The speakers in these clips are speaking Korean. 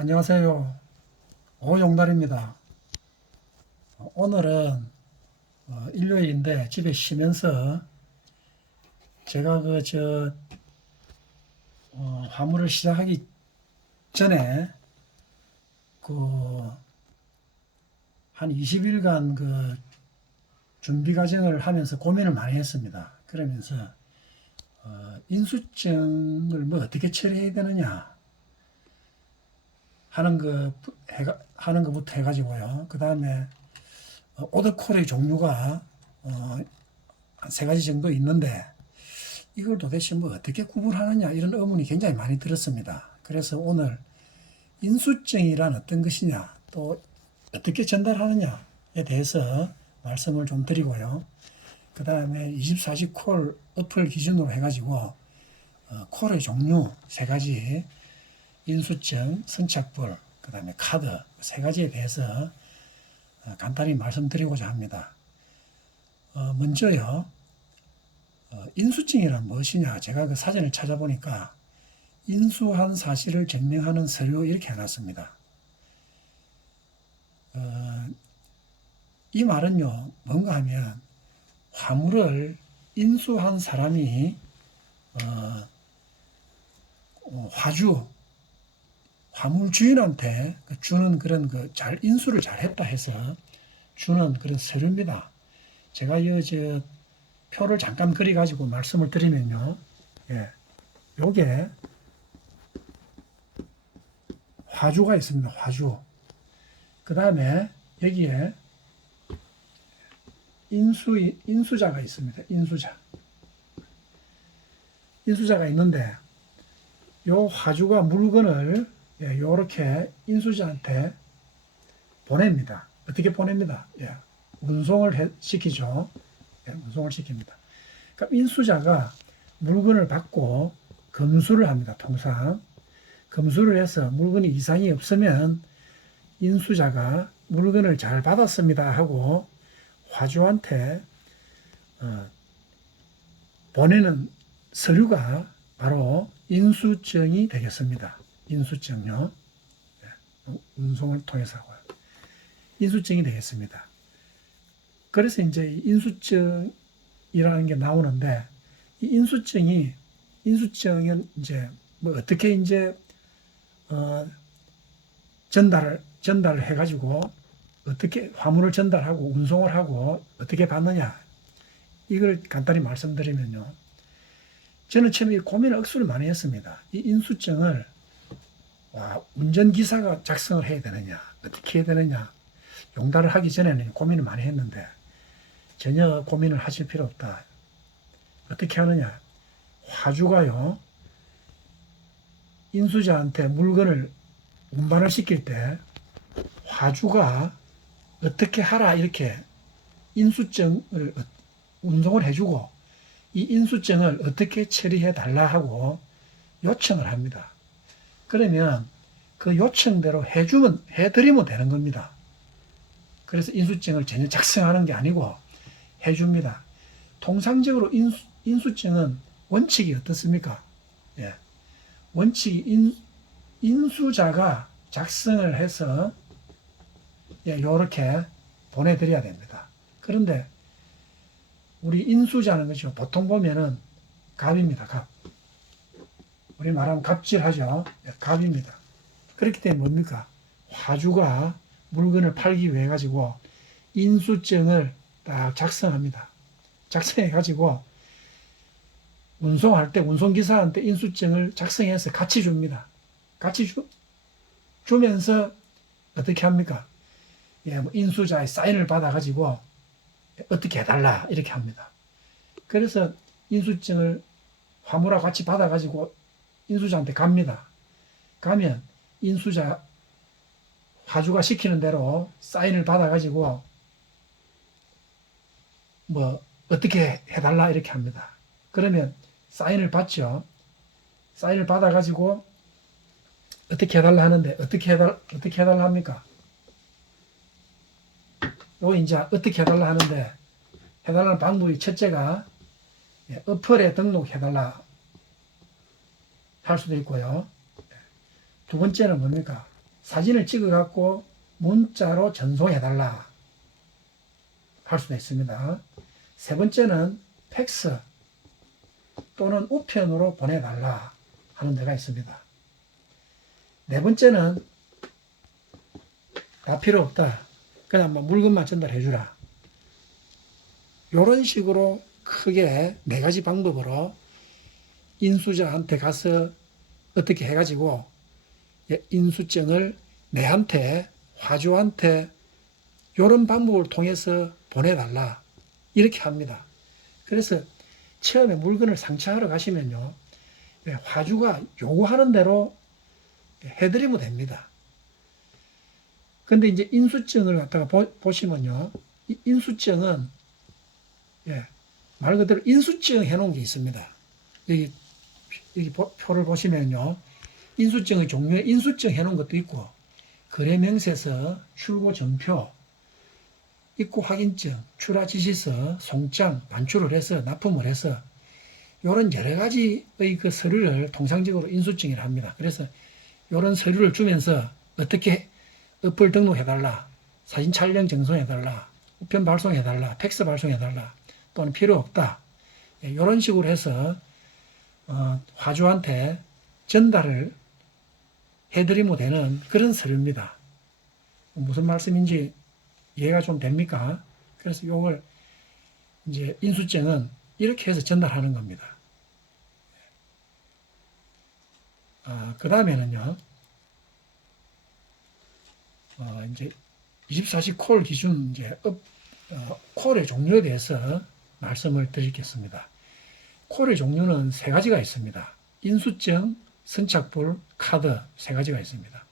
안녕하세요. 오용달입니다. 오늘은 일요일인데 집에 쉬면서 제가 화물을 시작하기 전에 그 한 20일간 준비 과정을 하면서 고민을 많이 했습니다. 그러면서 인수증을 어떻게 처리해야 되느냐 하는 것부터 해가지고요. 그 다음에 오더콜의 종류가 한 세 가지 정도 있는데 이걸 도대체 어떻게 구분하느냐 이런 의문이 굉장히 많이 들었습니다. 그래서 오늘 인수증이란 어떤 것이냐 또 어떻게 전달하느냐에 대해서 말씀을 좀 드리고요. 그 다음에 24시 콜 어플 기준으로 해가지고 콜의 종류 세 가지, 인수증, 선착불, 그 다음에 카드 세 가지에 대해서 간단히 말씀드리고자 합니다. 먼저요, 인수증이란 무엇이냐? 제가 그 사전을 찾아보니까 인수한 사실을 증명하는 서류 이렇게 해놨습니다. 이 말은요, 뭔가 하면 화물을 인수한 사람이 화물 주인한테 주는 그런 인수를 잘 했다 해서 주는 그런 서류입니다. 제가 표를 잠깐 그려가지고 말씀을 드리면요. 예, 요게 화주가 있습니다. 화주. 그 다음에 여기에 인수자가 있습니다. 인수자가 있는데 요 화주가 물건을 요렇게 인수자한테 보냅니다. 어떻게 보냅니다. 운송을 시키죠. 운송을 시킵니다. 그러니까 인수자가 물건을 받고 검수를 합니다. 통상 검수를 해서 물건이 이상이 없으면 인수자가 물건을 잘 받았습니다 하고 화주한테 보내는 서류가 바로 인수증이 되겠습니다. 인수증요. 운송을 통해서 하고요. 인수증이 되겠습니다. 그래서 이제 인수증이라는 게 나오는데 이 인수증은 이제 어떻게 이제 전달을 해가지고 어떻게 화물을 전달하고 운송을 하고 어떻게 받느냐 이걸 간단히 말씀드리면요. 저는 처음에 고민을 억수로 많이 했습니다. 이 인수증을 운전기사가 작성을 해야 되느냐 어떻게 해야 되느냐 용달을 하기 전에는 고민을 많이 했는데 전혀 고민을 하실 필요 없다. 어떻게 하느냐. 화주가요. 인수자한테 물건을 운반을 시킬 때 화주가 어떻게 하라 이렇게 인수증을 운송을 해주고 이 인수증을 어떻게 처리해 달라 하고 요청을 합니다. 그러면 그 요청대로 해드리면 되는 겁니다. 그래서 인수증을 전혀 작성하는 게 아니고 해줍니다. 통상적으로 인수증은 원칙이 어떻습니까? 원칙이 인수자가 작성을 해서 이렇게 보내드려야 됩니다. 그런데 우리 인수자는 것이요. 보통 보면은 갑입니다. 갑. 우리 말하면 갑질하죠. 갑입니다. 그렇기 때문에 뭡니까? 화주가 물건을 팔기 위해 가지고 인수증을 딱 작성합니다. 작성해 가지고 운송할 때 운송기사한테 인수증을 작성해서 같이 줍니다. 같이 주면서 어떻게 합니까? 인수자의 사인을 받아 가지고 어떻게 해달라 이렇게 합니다. 그래서 인수증을 화물하고 같이 받아 가지고 인수자한테 갑니다. 가면 화주가 시키는 대로 사인을 받아 가지고 어떻게 해달라 이렇게 합니다. 그러면 사인을 받죠. 사인을 받아 가지고 어떻게 해달라 하는데 어떻게 해달라 합니까? 요 이제 어떻게 해달라 하는데 해달라는 방법이 첫째가 어플에 등록해달라 할 수도 있고요. 두 번째는 뭡니까? 사진을 찍어 갖고 문자로 전송해달라 할 수도 있습니다. 세 번째는 팩스 또는 우편으로 보내달라 하는 데가 있습니다. 네 번째는 다 필요 없다. 그냥 뭐 물건만 전달해 주라. 이런 식으로 크게 네 가지 방법으로 인수자한테 가서 어떻게 해가지고 인수증을 내한테, 화주한테 이런 방법을 통해서 보내달라. 이렇게 합니다. 그래서 처음에 물건을 상차하러 가시면요. 화주가 요구하는 대로 해드리면 됩니다. 근데 이제 인수증을 갖다가 보시면요. 이 인수증은 말 그대로 인수증 해놓은 게 있습니다. 여기 표를 보시면요. 인수증의 종류에 인수증 해놓은 것도 있고, 거래명세서, 출고전표, 입고확인증, 출하지시서, 송장, 반출을 해서 납품을 해서 이런 여러 가지의 그 서류를 통상적으로 인수증이라 합니다. 그래서 이런 서류를 주면서 어떻게 어플 등록해달라, 사진 촬영 전송해달라, 우편 발송해달라, 팩스 발송해달라, 또는 필요 없다. 이런 식으로 해서 화주한테 전달을 해드리면 되는 그런 서류입니다. 무슨 말씀인지 이해가 좀 됩니까? 그래서 이걸 이제 인수증은 이렇게 해서 전달하는 겁니다. 그 다음에는요, 이제 24시 콜 기준 이제 콜의 종류에 대해서 말씀을 드리겠습니다. 콜의 종류는 세 가지가 있습니다. 인수증, 선착불, 카드 세 가지가 있습니다.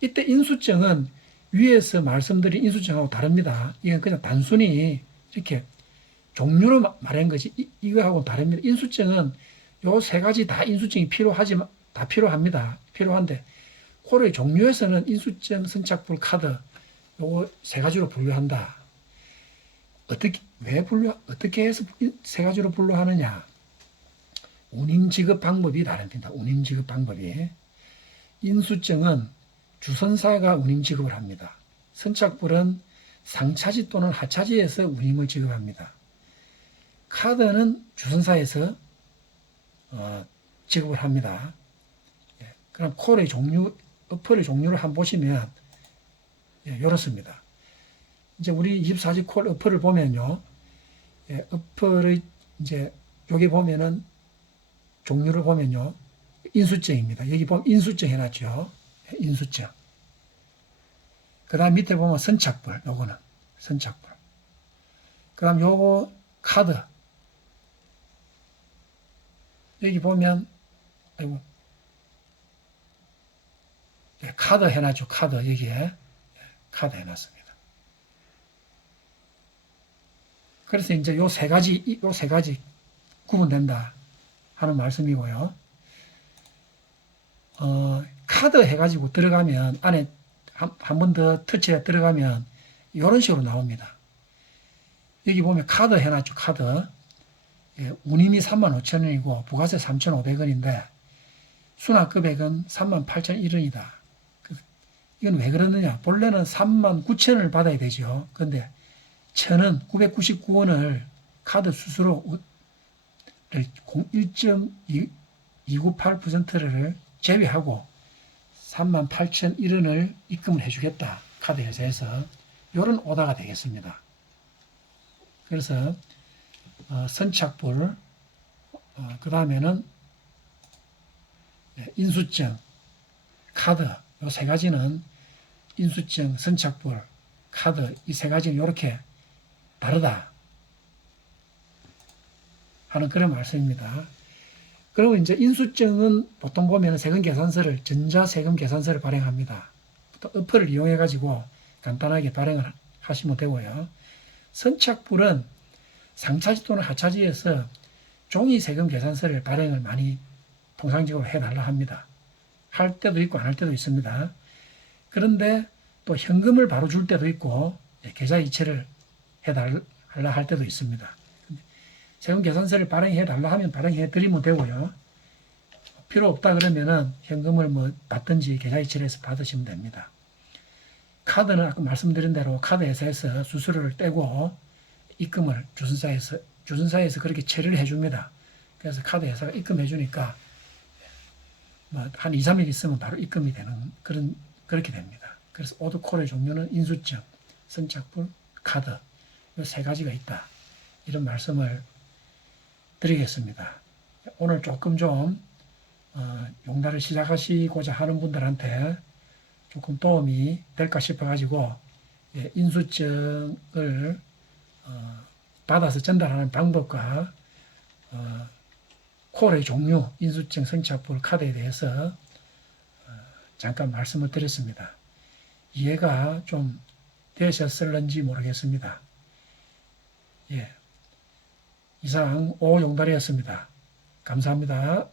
이때 인수증은 위에서 말씀드린 인수증하고 다릅니다. 이건 그냥 단순히 이렇게 종류로 말한 것이 이거하고 다릅니다. 인수증은 요 세 가지 다 인수증이 다 필요합니다. 필요한데 콜의 종류에서는 인수증, 선착불, 카드 요거 세 가지로 분류한다. 어떻게 해서 세 가지로 분류하느냐? 운임 지급 방법이 다릅니다. 운임 지급 방법이. 인수증은 주선사가 운임 지급을 합니다. 선착불은 상차지 또는 하차지에서 운임을 지급합니다. 카드는 주선사에서 지급을 합니다. 그럼 콜의 종류, 어플의 종류를 한번 보시면 이렇습니다. 이제 우리 24시 콜 어플을 보면요. 어플의 이제 여기 보면은 종류를 보면요. 인수증입니다. 여기 보면 인수증 해놨죠. 인수증. 그 다음 밑에 보면 선착불. 요거는 선착불. 그 다음 요거 카드. 여기 보면 아이고 카드 해놨죠. 카드 여기에 카드 해놨습니다. 그래서 이제 요 세 가지 구분된다 하는 말씀이고요. 카드 해가지고 들어가면 안에 한 번 더 터치해 들어가면 이런 식으로 나옵니다. 여기 보면 카드 해놨죠. 카드. 운임이 35,000원이고 부가세 3,500원인데 수납금액은 38,001원이다. 이건 왜 그러느냐? 본래는 39,000원을 받아야 되죠. 근데 1,000원, 999원을 카드 수수료 1.298%를 제외하고 38,001원을 입금을 해주겠다. 카드 회사에서. 이런 오다가 되겠습니다. 그래서 선착불, 그 다음에는 인수증, 카드 이 세 가지는 인수증, 선착불, 카드 이 세 가지는 이렇게 다르다 하는 그런 말씀입니다. 그리고 이제 인수증은 보통 보면 세금계산서를 전자세금계산서를 발행합니다. 어플을 이용해 가지고 간단하게 발행을 하시면 되고요. 선착불은 상차지 또는 하차지에서 종이 세금계산서를 발행을 많이 통상적으로 해달라 합니다. 할 때도 있고 안 할 때도 있습니다. 그런데 또 현금을 바로 줄 때도 있고 계좌 이체를 해달라 할 때도 있습니다. 세금계산서를 발행해 달라 하면 발행해 드리면 되고요. 필요 없다 그러면은 현금을 뭐 받든지 계좌이체해서 받으시면 됩니다. 카드는 아까 말씀드린 대로 카드 회사에서 수수료를 떼고 입금을 주선사에서 그렇게 처리를 해줍니다. 그래서 카드 회사가 입금해 주니까 뭐 한 2, 3일 있으면 바로 입금이 되는 그렇게 됩니다. 그래서 오드콜의 종류는 인수증, 선착불, 카드 이 세 가지가 있다. 이런 말씀을 드리겠습니다. 오늘 조금 좀 용달을 시작하시고자 하는 분들한테 조금 도움이 될까 싶어가지고 인수증을 받아서 전달하는 방법과 콜의 종류, 인수증, 선착불, 카드에 대해서 잠깐 말씀을 드렸습니다. 이해가 좀 되셨을는지 모르겠습니다. 예. 이상 오용달이었습니다. 감사합니다.